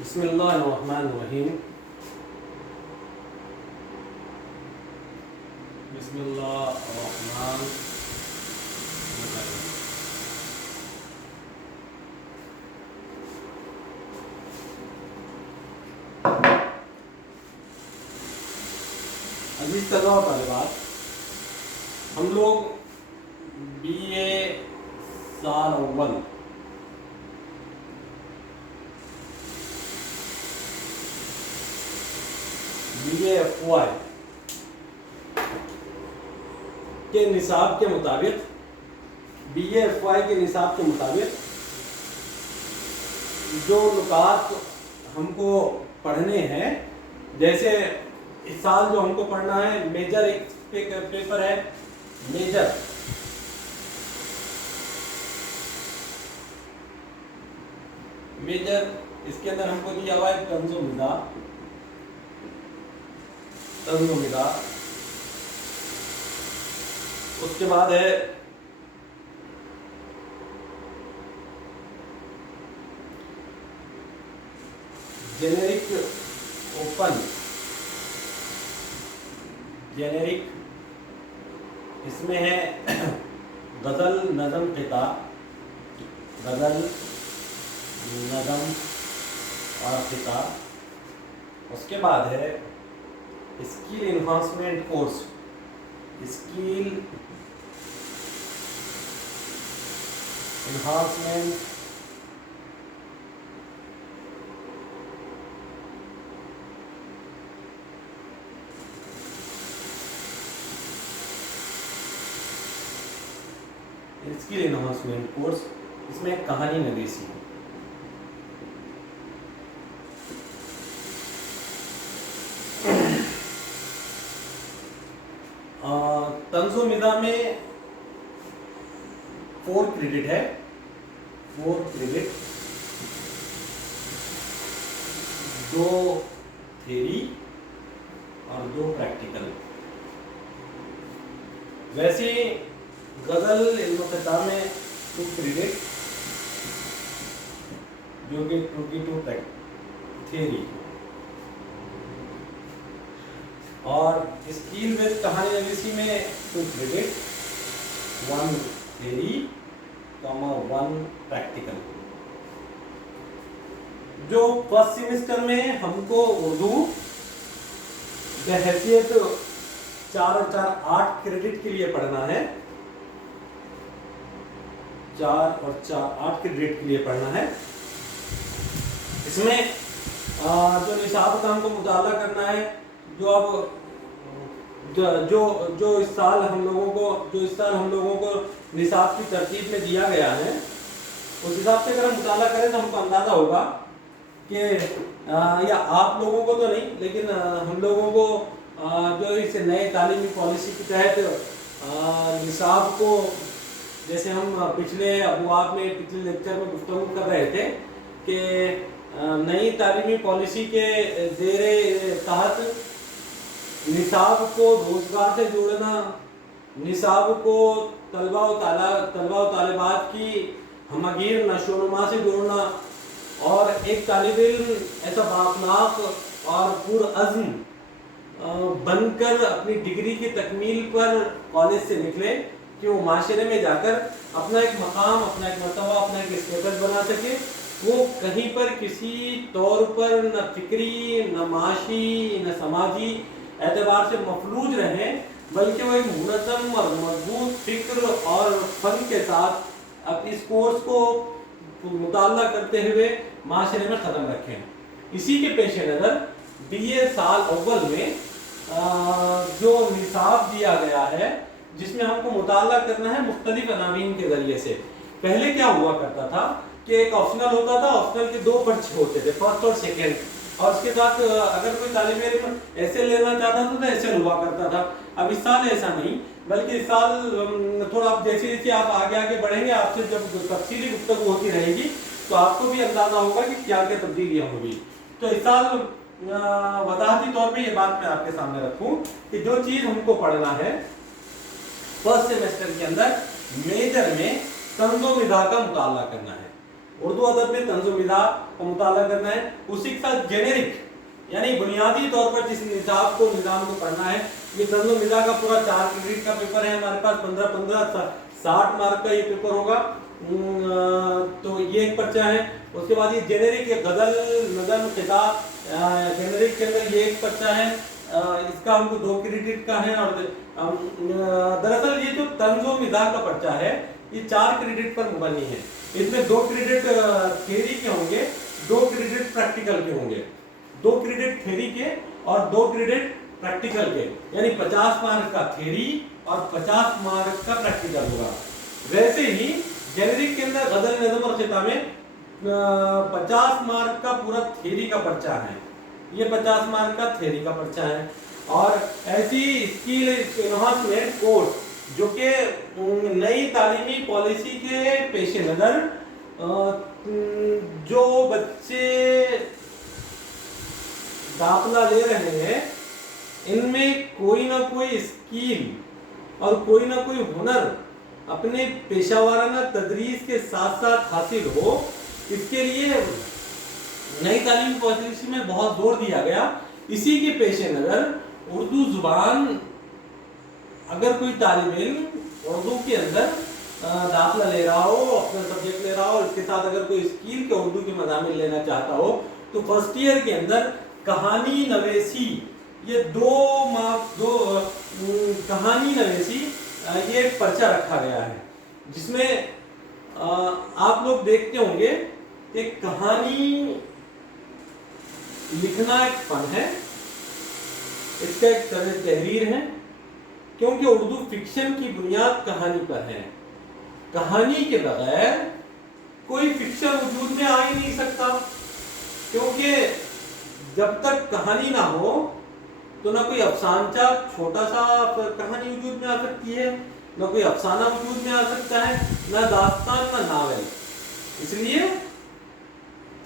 بسم اللہ الرحمن الرحیم. بسم اللہ الرحمن الرحیم. عزیز طلباء و طالبات، ہم لوگ بی اے سال اول بی اے ایف وائی کے نصاب کے مطابق بی اے ایف وائی کے نصاب کے مطابق جو نکات ہم کو پڑھنے ہیں، جیسے اس سال جو ہم کو پڑھنا ہے میجر ایک پیپر ہے میجر اس کے اندر ہم کو دیا ہوا ہے طنز و مزاح. اس کے بعد ہے جنیرک اوپن اس میں ہے غزل، نظم، اور خطاب. اس کے بعد ہے اسکل انہانسمنٹ کورس. اس میں کہانی نویسی. طنز و مزاح میں 4 کریڈٹ ہے. 4 کریڈٹ، 2 تھیری اور 2 پریکٹیکل. ویسے غزل علم خطاب میں 2 کریڈٹ جو کہ 2 تھیری، اور اسکیل بیس کہانی نویسی میں 2 کریڈٹ، 1 تھیری 1 پریکٹیکل. جو فرسٹ سیمسٹر میں ہم کو اردو بحیثیت 4 اور 4 8 کریڈٹ کے لیے پڑھنا ہے. 4 اور 4 8 کریڈٹ کے لیے پڑھنا ہے. اس میں جو نصاب کا ہم کو مطالعہ کرنا ہے، جو اب جو اس سال ہم لوگوں کو نصاب کی ترتیب میں دیا گیا ہے، اس حساب سے اگر ہم مطالعہ کریں تو ہم کو اندازہ ہوگا کہ یا آپ لوگوں کو تو نہیں، لیکن ہم لوگوں کو جو اس نئے تعلیمی پالیسی کے تحت نصاب کو، جیسے ہم پچھلے ابواب میں پچھلے لیکچر میں گفتگو کر رہے تھے کہ نئی تعلیمی پالیسی کے زیر تحت نصاب کو روزگار سے جوڑنا، نصاب کو طلباء و طالبات کی ہمگیر نشو و نما سے جوڑنا، اور ایک طالب علم ایسا بااخلاق اور پرعزم بن کر اپنی ڈگری کی تکمیل پر کالج سے نکلے کہ وہ معاشرے میں جا کر اپنا ایک مقام، اپنا ایک مرتبہ، اپنا ایک اسٹیٹس بنا سکے. وہ کہیں پر کسی طور پر نہ فکری، نہ معاشی، نہ سماجی اعتبار سے مفلوج رہیں، بلکہ وہ ایک منظم اور مضبوط فکر اور فن کے ساتھ اپنے اس کورس کو مطالعہ کرتے ہوئے معاشرے میں قدم رکھیں. اسی کے پیش نظر بی اے سال اول میں جو نصاب دیا گیا ہے، جس میں ہم کو مطالعہ کرنا ہے مختلف عناوین کے ذریعے سے. پہلے کیا ہوا کرتا تھا کہ ایک آپشنل ہوتا تھا، آپشنل کے 2 پرچے ہوتے تھے، فرسٹ اور سیکنڈ، اور اس کے ساتھ اگر کوئی طالب علم ایسے لینا چاہتا تھا تو ایسے ہوا کرتا تھا. اب اس سال ایسا نہیں، بلکہ اس سال تھوڑا جیسے آپ آگے بڑھیں گے، آپ سے جب تفصیلی گفتگو ہوتی رہے گی تو آپ کو بھی اندازہ ہوگا کہ کیا کیا تبدیلیاں ہوگی. تو اس سال وضاحتی طور پہ یہ بات میں آپ کے سامنے رکھوں کہ جو چیز ہم کو پڑھنا ہے فرسٹ سیمسٹر کے اندر میجر میں طنز و مزاح کا مطالعہ کرنا ہے. उर्दू अदब में तंज़ व मिज़ाह का मुताला करना है। उसी के साथ जेनेरिक यानी बुनियादी तौर पर जिस निसाब को निज़ाम को पढ़ना है, ये तंज़ व मिज़ाह का पूरा 4 क्रेडिट का पेपर है हमारे पास, 15-15 60 मार्क का ये पेपर होगा। तो ये एक पर्चा है। उसके बाद ये जेनेरिक गज़ल नज़म खिताब जेनेरिक के अंदर ये एक पर्चा है, इसका हमको 2 क्रेडिट का है। और दरअसल ये जो तंज़ व मिज़ाह का पर्चा है ये 4 क्रेडिट पर मुबनी है। इसमें 2 क्रेडिट थ्योरी के होंगे, 2 क्रेडिट प्रैक्टिकल के होंगे, 2 क्रेडिट थ्योरी के और 2 क्रेडिट प्रैक्टिकल के, यानी 50 मार्क का थ्योरी और 50 मार्क का प्रैक्टिकल होगा। वैसे ही जेनेरिक के अंदर गजल नज़म और खिताब में 50 मार्क का पूरा थ्योरी का पर्चा है, ये 50 मार्क का थ्योरी का पर्चा है। और ऐसी स्किल एनहांसमेंट कोर्स जो कि नई तालीमी पॉलिसी के पेश नज़र जो बच्चे दाखिला ले रहे हैं इनमें कोई ना कोई स्किल और कोई ना कोई हुनर अपने पेशावराना तदरीस के साथ साथ हासिल हो, इसके लिए नई तालीम पॉलिसी में बहुत जोर दिया गया। इसी के पेश नज़र उर्दू जुबान अगर कोई तालिब इल्म उर्दू के अंदर दाखिला ले रहा हो, अपना सब्जेक्ट ले रहा हो, इसके साथ अगर कोई स्किल के उर्दू के मज़ामिन लेना चाहता हो, तो फर्स्ट ईयर के अंदर कहानी नवेसी, ये 2 कहानी नवेसी ये एक पर्चा रखा गया है, जिसमें आप लोग देखते होंगे कि कहानी लिखना एक फन है, इसका एक तरह तहरीर है, क्योंकि उर्दू फिक्शन की बुनियाद कहानी पर है। कहानी के बगैर कोई फिक्शन वजूद में आ ही नहीं सकता, क्योंकि जब तक कहानी ना हो तो ना कोई अफसानचा छोटा सा कहानी वजूद में आ सकती है, ना कोई अफसाना वजूद में आ सकता है, ना दास्तान ना नावल। इसलिए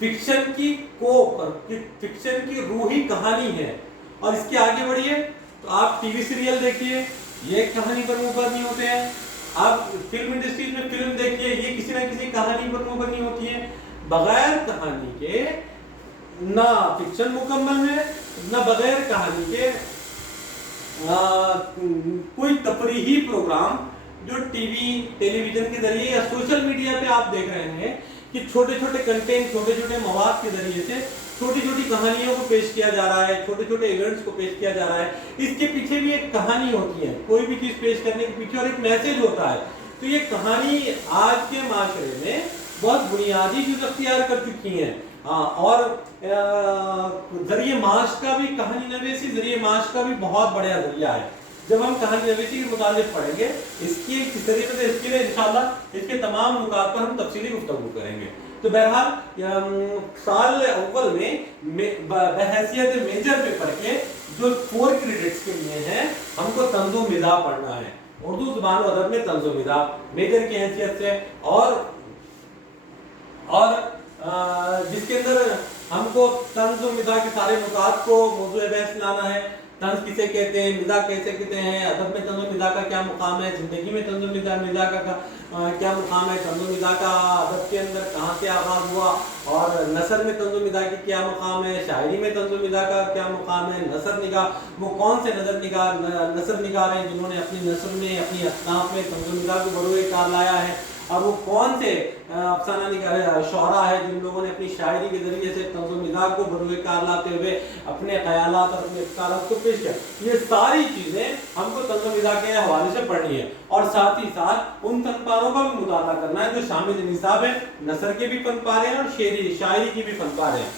फिक्शन की कोक और फिक्शन की रूह ही कहानी है। और इसके आगे बढ़िए तो आप टीवी सीरियल देखिए, ये कहानी पर मुबनी होते हैं। आप फिल्म इंडस्ट्रीज में फिल्म देखिए, ये किसी ना किसी कहानी पर मुबनी होती है। बगैर कहानी के ना फिक्शन मुकम्मल है, ना बगैर कहानी के कोई तफरीही प्रोग्राम जो टीवी टेलीविजन के जरिए या सोशल मीडिया पे आप देख रहे हैं कि छोटे छोटे कंटेंट, छोटे छोटे मवाद के जरिए से छोटी छोटी कहानियों को पेश किया जा रहा है, छोटे छोटे इवेंट्स को पेश किया जा रहा है। इसके पीछे भी एक कहानी होती है, कोई भी चीज पेश करने के पीछे और एक मैसेज होता है। तो ये कहानी आज के माशरे में बहुत बुनियादी चीज अख्तियार कर चुकी है। और जरिए माश का भी, कहानी नवेसी जरिए माश का भी बहुत बड़ा जरिया है। जब हम कहानी नवेसी के मुतालिक पढ़ेंगे, इसकी किस तरीके से इसके लिए इंशाल्लाह इसके तमाम नुकात पर हम तफसीली गुफ्तगू करेंगे। तो बहरहाल साल अव्वल में बहैसियत मेजर पेपर के जो 4 क्रेडिट्स के लिए हैं, हमको तंज़ व मिज़ाह पढ़ना है, उर्दू ज़ुबान व अदब में तंज़ व मिज़ाह मेजर की हैसियत से। और जिसके अंदर हमको तंज़ व मिज़ाह के सारे नुकात को मौज़ूए बहस लाना है। तंज़ किसे कहते हैं, मिज़ाह कैसे कहते हैं, अदब में तंज़ व मिज़ाह का क्या मुकाम है, ज़िंदगी में तंज़ व मिज़ाह का क्या मुकाम है, तंज़ व मिज़ाह का अदब के अंदर कहाँ से आगाज़ हुआ, और नसर में तंज़ व मिज़ाह की क्या मुकाम है, शायरी में तंज़ व मिज़ाह का क्या मुकाम है, नसर निगाह वो कौन से नसर निगार हैं जिन्होंने अपनी नसर में, अपनी असनाफ में तंज़ व मिज़ाह को बरोए कार लाया है, और वो कौन से अफसाना निगार शौरा है जिन लोगों ने अपनी शायरी के जरिए से तंज़ व मिज़ाह को बरोए कार लाते हुए अपने ख्यालात और अपने अफ़कारात को पेश किया। ये सारी चीज़ें हमको तंज़ व मिज़ाह के हवाले से पढ़नी है, और साथ ही साथ उन फनपारों का भी मुताला करना है जो शामिल निसाब है, नसर के भी फनपारे हैं और शायरी की भी फनपारे हैं।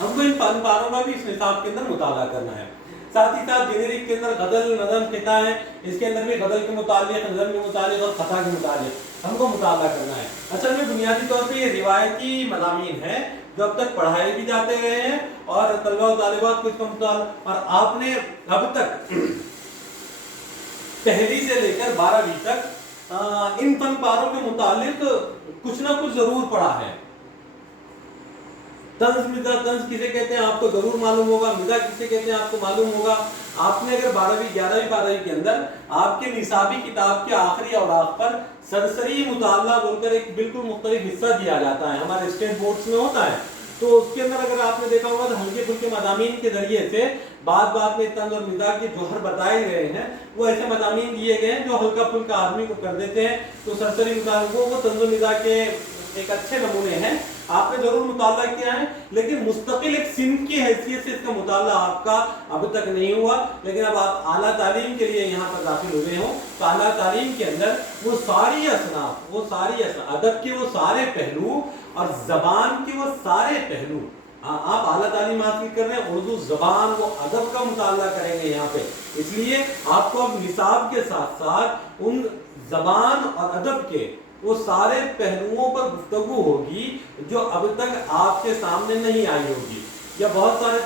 हमको इन फनपारों का भी इस निसाब के अंदर मुताला करना है। साथ ही साथ जेनेरिक के अंदर गज़ल नज़म खिता है, इसके अंदर भी गज़ल के मुतालिक, नज़म के मुतालिक और खता के मुतालिक हमको मुताला करना है। असल में बुनियादी तौर पे ये रिवायती मज़ामीन है जो अब तक पढ़ाए भी जाते रहे हैं और तलबा और तालिबात को इसका मुताला, और आपने अब तक पहली से लेकर 12वीं तक इन फन पारों के मुतालिक कुछ ना कुछ जरूर पढ़ा है। तंज मिजा, तंज किसे कहते हैं आपको जरूर मालूम होगा, मिजा किसे कहते हैं आपको मालूम होगा। आपने अगर 12वीं 11वीं 12वीं के अंदर आपके निसाबी किताब के आखिरी औराक पर सरसरी मुताला बोलकर एक बिल्कुल मुख्तलिफ हिस्सा दिया जाता है, हमारे स्टेट बोर्ड्स में होता है, तो उसके अंदर अगर आपने देखा होगा तो हल्के फुल्के मदामीन के जरिए से बात बात में तंज और मिजाज के जोहर बताए गए हैं, वो ऐसे मदामीन दिए गए हैं जो हल्का फुल्का आदमी को कर देते हैं। तो सरसरी मिजाज वो तंज और मिजाज के एक अच्छे नमूने हैं, आपने जरूर मुताला किया है, लेकिन मुस्तकिल एक सिंध की हैसियत से इसका मुताला आपका अब तक नहीं हुआ। लेकिन अब आप आला तालीम के लिए यहाँ पर दाखिल हुए हो, तो आला तालीम के अंदर वो सारी असनाफ, वो सारी अदब के वो सारे पहलू और जबान के वो सारे पहलू, आप आला तालीम हासिल कर रहे हैं, उर्दू जबान वो अदब का मुताला करेंगे यहाँ पे, इसलिए आपको अब निसाब के साथ साथ उन जबान और अदब के वो सारे पहलुओं पर गुफ्तगू होगी जो अब तक आपके सामने नहीं आई होगी। या बहुत सारे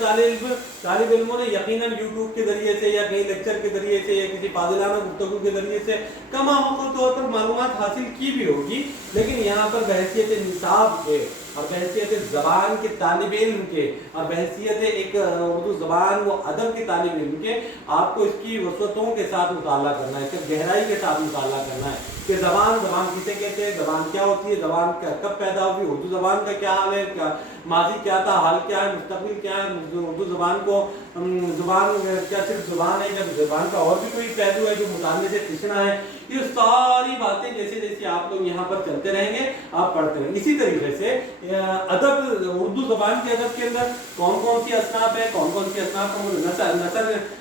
तालिब इल्मों ने यकीनन यूट्यूब के जरिए से या कहीं लेक्चर के जरिए से या किसी फाजिलाना गुफ्तगू के जरिए से कमा तौर पर मालूमात हासिल की भी होगी, लेकिन यहाँ पर बहसियत निसाब के और बहसियत ज़बान के तालिब इल्म के और बहसियत एक उर्दू ज़बान व अदब के तालिब इल्म के आपको इसकी वसअतों के साथ मुताला करना है, इसका गहराई के साथ मुताला करना है कि ज़बान किसे कहते हैं, ज़बान क्या होती है, ज़बान कब पैदा हुई, उर्दू ज़बान का क्या हाल है, क्या माजी क्या था, हाल क्या है, मुस्तकबिल क्या है, उर्दू ज़बान को ज़ुबान क्या सिर्फ ज़ुबान है, जब ज़ुबान का और भी कोई पहलू है जो मुताले से पिछड़ा है, ये सारी बातें जैसे जैसे आप लोग यहाँ पर चलते रहेंगे आप पढ़ते रहेंगे। इसी तरीके से अदब, उर्दू ज़बान के अदब के अंदर कौन कौन सी असनाफ है, कौन कौन सी असनाफ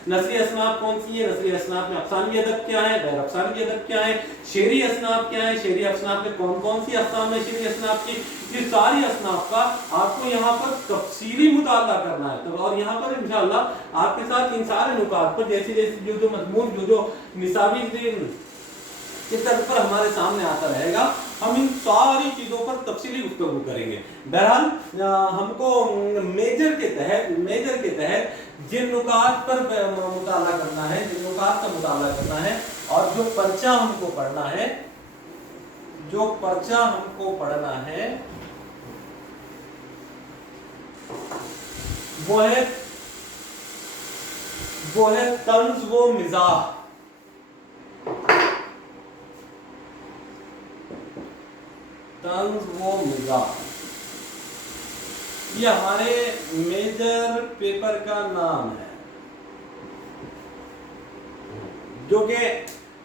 नसरी असनाफ कौन सी है, नसरी असनाफ में अफसानी अदब क्या है, गैर अफसानी अदब क्या है, शेरी असनाफ क्या है, शेरी असनाफ में कौन कौन सी अक़साम है शेरी असनाफ की, ये सारी असनाफ का आपको यहाँ पर तफसीली मुताला करना है। तो और यहाँ पर इंशाअल्लाह आपके साथ इन सारे नुकात पर जैसे जैसे जो मजमून जो निसाबी के तरफ पर हमारे सामने आता रहेगा, हम इन सारी चीज़ों पर तफसीली गुफ्तगू करेंगे। बहरहाल हमको मेजर के तहत जिन नुकात पर मुताला करना है, जिन नुकात का मुताला करना है और जो पर्चा हमको पढ़ना है, जो पर्चा हमको पढ़ना है वो है तंज व मिजाह। तंज व मिजाह ये हमारे मेजर पेपर का नाम है, जो कि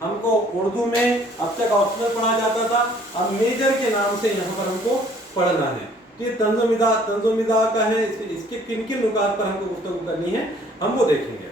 हमको उर्दू में अब तक ऑप्शनल पढ़ा जाता था, अब मेजर के नाम से यहाँ पर हमको पढ़ना है। तो ये तंज़ो मिज़ाह का है, इसके किन किन नुकात पर हमको गुफ्तगू करनी है हम वो देखेंगे।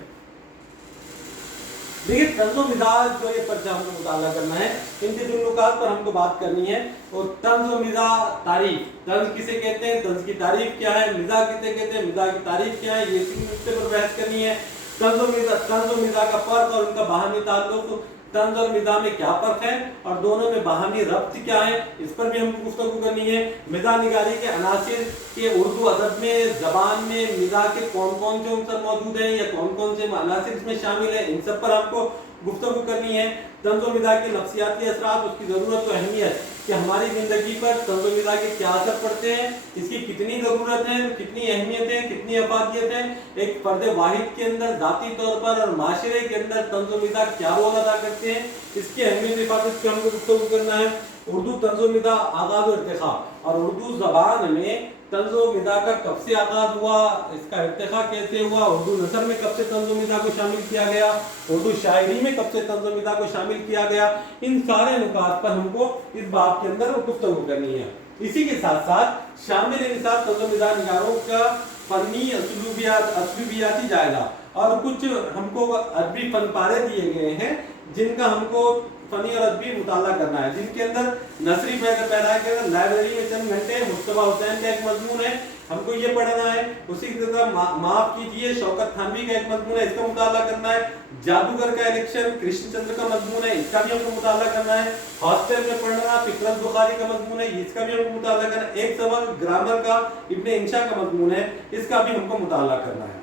देखिए तंज़ो मिज़ाह जो ये पर्चा हमको मुताला करना है, इनके जिन नुकात पर हमको बात करनी है, और तंज़ो मिज़ाह तारीफ, तंज़ किसे कहते हैं, तंज़ की तारीफ क्या है, मिज़ाह किसे कहते हैं, मिज़ाह की तारीफ क्या है, ये इसी पर बहस करनी है। तंज़ो मिज़ाह का फ़र्क और उनका बाहमी ताल्लुक़, तंज़ और मिज़ाह में क्या फ़र्क है और दोनों में बाहमी रब्त क्या है, इस पर भी हमको गुफ्तगू करनी है। मिज़ाह निगारी के अनासिर के उर्दू अदब में ज़बान में मिज़ाह के कौन कौन से अंसर मौजूद हैं या कौन कौन से अनासिर इसमें शामिल है, इन सब पर आपको गुफ्तगू करनी है। तंज़ और मिज़ाह के नफ्सियाती असरात, उसकी ज़रूरत और अहमियत कि हमारी ज़िंदगी पर तंज़ और मिज़ाह के क्या असर पड़ते हैं, इसकी कितनी ज़रूरत है, कितनी अहमियत है, कितनी अफादियत है, एक फ़र्द वाहिद के अंदर ज़ाती तौर पर और माशरे के अंदर तंज़ और मिज़ाह क्या रोल अदा करते हैं, इसकी अहमियत हिफाजत पर हमको गुफ्तगू करना है। उर्दू तंज़ और मिज़ाह आगाज़ और इर्तिक़ा, और उर्दू ज़बान में तंज़ और मिज़ाह का कब से आगाज़ हुआ, इसका इर्तिक़ा कैसे हुआ, उर्दू नसर में कब से तंज़ और मिज़ाह को शामिल किया गया, उर्दू शायरी में कब से तंज़ और मिज़ाह को शामिल किया गया, इन सारे नुकात पर हमको इस बाब के अंदर गुफ्तगू करनी है। इसी के साथ साथ शामिल इंसाफ तंज़ और मिज़ाह निगारों का फ़नी असलूबियाती जायज़ा, और कुछ हमको अदबी फन पारे दिए गए हैं जिनका हमको फनी और अदबी मुताला करना है, जिनके अंदर नसरी पैदा कर लाइब्रेरी में चंद घंटे मुस्तफा हुसैन का एक मजमून है, हमको ये पढ़ना है। उसी तरह माफ कीजिए शौकत थानवी का एक मजमून है, इसका मुताला करना है। जादूगर का इलेक्शन कृष्णचंद्र का मजमून है, इसका भी हमको मुताला करना है। हॉस्टल में पढ़ना फिक्रत बुखारी का मजमून है, इसका भी हमको मुताला करना है। एक सबक ग्रामर का इब्ने इंशा का मजमून है, इसका भी हमको मुताला करना है।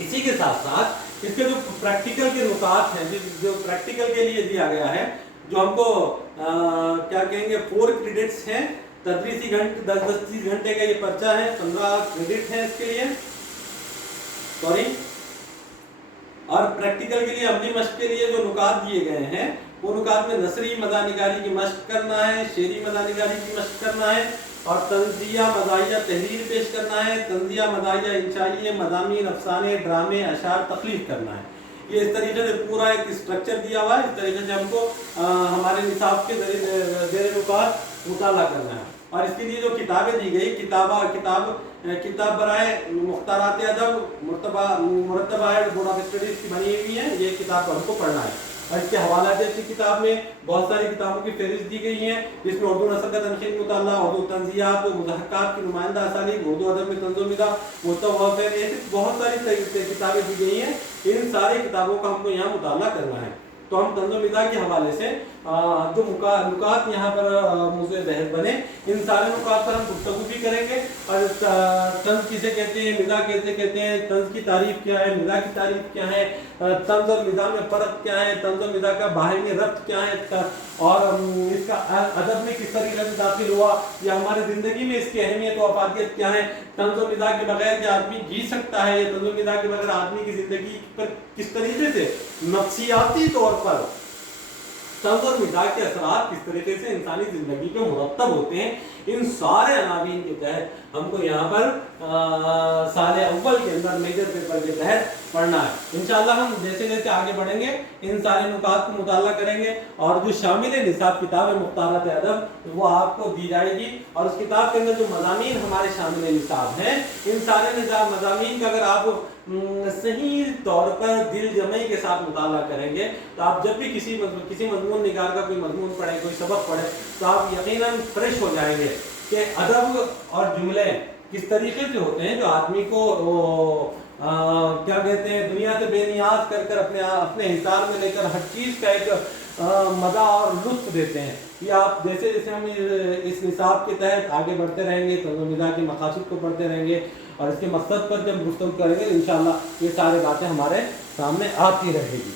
इसी के साथ साथ इसके जो प्रैक्टिकल के नुकात हैं, जो प्रैक्टिकल के लिए दिया गया है, जो हमको क्या कहेंगे 4 क्रेडिट्स हैं, तदरीसी घंटे 10-10-30 घंटे का ये पर्चा है, 15 क्रेडिट है इसके लिए, सॉरी। और प्रैक्टिकल के लिए, अमली मश्क के लिए जो नुकात दिए गए हैं, वो नुकात में नसरी मज़ानिगारी की मश्क करना है, शेरी मज़ानिगारी की मश्क करना है, और तंज़िया मज़ाहिया तहरीर पेश करना है, तंज़िया मज़ाहिया इंशाइए, मज़ामीन, अफसाने, ड्रामे, अशार तख्लीफ करना है। ये इस तरीके से पूरा एक स्ट्रक्चर दिया हुआ है। इस तरीके से हमको हमारे निसाब के ज़ेर नुकात मुताला करना है। और इसके लिए जो किताबें दी गई, किताब बराए मुख्तारात अदब मुरतबा बोर्ड ऑफ स्टडीज़ की बनी हुई है, ये किताब हमको पढ़ना है। और इसके हवाला की किताब में बहुत सारी किताबों की फहरिस्त दी गई है, जिसमें उर्दू नस्ल का तनखीन मुताला, उर्दू तंज़ियात, मुज़हक़ात की नुमाइंदा असालीब, उर्दू अदब में तंज़ुमिदा मुतवफ़्फ़िर, ऐसी बहुत सारी किताबें दी गई हैं। इन सारी किताबों का हमको यहाँ मुताला करना है। तो हम तंज़-ओ-मिज़ा के हवाले से जो नुकात यहाँ पर मुझे बहस बने, इन सारे नुकात पर हम गुफ्तगू भी करेंगे। और तंज़ किसे कहते हैं, मिज़ा कैसे कहते हैं, तंज़ की तारीफ़ क्या है, मिज़ा की तारीफ़ क्या है, तंज़ और मिज़ा में फ़र्क क्या है, तंज़ और मिज़ा का बाहरी रब्त क्या है, और इसका अदब में किस तरीके से दाखिल हुआ, या हमारी ज़िंदगी में इसकी अहमियत और अफादियत क्या है, तंज़ और मिज़ा के बगैर क्या आदमी जी सकता है, या तंज़ और मिज़ा के बगैर आदमी की ज़िंदगी पर किस तरीके से नफ्सियाती तौर पर तंज़ और मिज़ाज के असरात किस तरीके से इंसानी ज़िंदगी पे मुरत्तब होते हैं, इन सारे अनावीन के तहत हमको यहाँ पर साल अव्वल के अंदर मेजर पेपर के तहत पढ़ना है। इंशाअल्लाह हम जैसे जैसे आगे बढ़ेंगे इन सारे नुकात को मुताला करेंगे, और जो शामिल निसाब किताब है मुख्तारात अदब वो आपको दी जाएगी। और उस किताब के अंदर जो मज़ामीन हमारे शामिल निसाब हैं, इन सारे मज़ामीन का अगर आप सही तौर पर दिल जमई के साथ मुताला करेंगे, तो आप जब भी किसी मज़मून निगार का कोई मज़मून पढ़ें, कोई सबक पढ़ें, तो आप यकीनन फ्रेश हो जाएंगे कि अदब और जुमले किस तरीके से होते हैं जो आदमी को क्या कहते हैं, दुनिया से बेनियाज कर कर अपने हिसाब में लेकर हर चीज़ का एक मज़ा और लुत्फ़ देते हैं। ये आप जैसे जैसे हम इस निसाब के तहत आगे बढ़ते रहेंगे, तंज़-ओ-मिज़ा के मकासद को पढ़ते रहेंगे, और इसके मकसद पर जब गुफ्तगू करेंगे, इंशाअल्लाह ये सारी बातें हमारे सामने आती रहेगी।